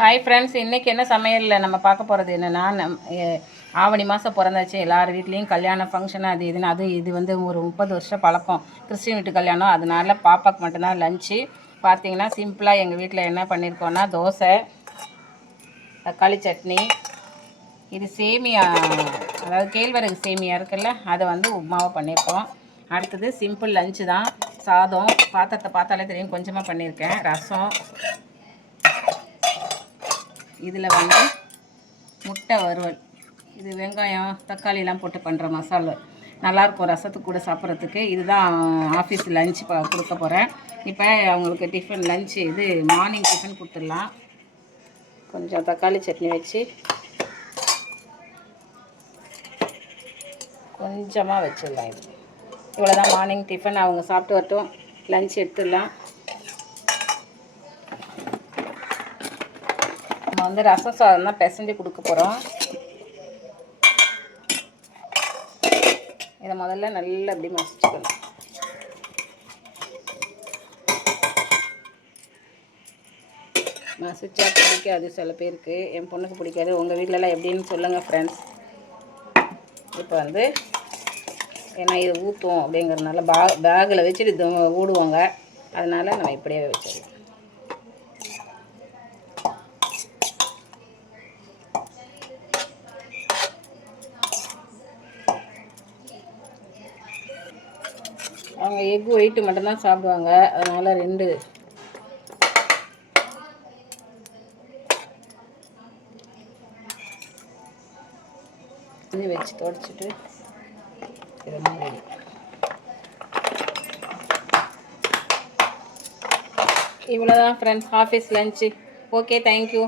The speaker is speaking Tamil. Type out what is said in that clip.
ஹாய் ஃப்ரெண்ட்ஸ், இன்றைக்கி என்ன சமையலில் நம்ம பார்க்க போகிறது என்னென்னா, ஆவணி மாதம் பிறந்தாச்சு. எல்லார் வீட்லேயும் கல்யாண ஃபங்க்ஷன் அது இதுன்னு இது வந்து ஒரு 30 வருஷம் பழக்கம் கிறிஸ்டின் வீட்டு கல்யாணம். அதனால பாப்பாவுக்கு மட்டும்தான் லஞ்சு. பார்த்திங்கன்னா சிம்பிளாக எங்கள் வீட்டில் என்ன பண்ணியிருக்கோன்னா, தோசை, தக்காளி சட்னி, இது சேமியா, அதாவது கேழ்வரகு சேமியா இருக்குல்ல, அதை வந்து உப்புமாவை பண்ணியிருக்கோம். அடுத்தது சிம்பிள் லஞ்சு தான். சாதம், பாத்திரத்தை பார்த்தாலே தெரியும், கொஞ்சமாக பண்ணியிருக்கேன். ரசம், இதில் வந்து முட்டை வறுவல், இது வெங்காயம் தக்காளிலாம் போட்டு பண்ணுற மசாலா நல்லாயிருக்கும் ரசத்துக்கு கூட சாப்பிட்றதுக்கு. இதுதான் ஆஃபீஸ் லஞ்சு கொடுக்க போகிறேன். இப்போ அவங்களுக்கு டிஃபன் லஞ்சு, இது மார்னிங் டிஃபன் கொடுத்துடலாம். கொஞ்சம் தக்காளி சட்னி வச்சு கொஞ்சமாக வச்சிடலாம். இது இவ்வளோதான் மார்னிங் டிஃபன். அவங்க சாப்பிட்டு வரட்டும், லஞ்ச் எடுத்துடலாம். நம்ம வந்து ரசம் சாதம் தான் பிசைஞ்சு கொடுக்க போகிறோம். இதை முதல்ல நல்லா அப்படி மசிச்சுக்கணும். மசிச்சா பிடிக்காது சில பேருக்கு, என் பொண்ணுக்கு பிடிக்காது. உங்கள் வீட்டிலலாம் எப்படின்னு சொல்லுங்கள் ஃப்ரெண்ட்ஸ். இப்போ வந்து ஏன்னா இது ஊற்றும் அப்படிங்கிறதுனால பேக்கில் வச்சுட்டு இது ஊடுவாங்க, அதனால் நம்ம இப்படியே வச்சிடலாம். அவங்க எக் ஒயிட்டு மட்டும்தான் சாப்பிடுவாங்க, அதனால் 2 வச்சு துடைச்சிட்டு இதெல்லாம் ரெடி. இவ்வளோதான் friends, office lunch. Okay, thank you.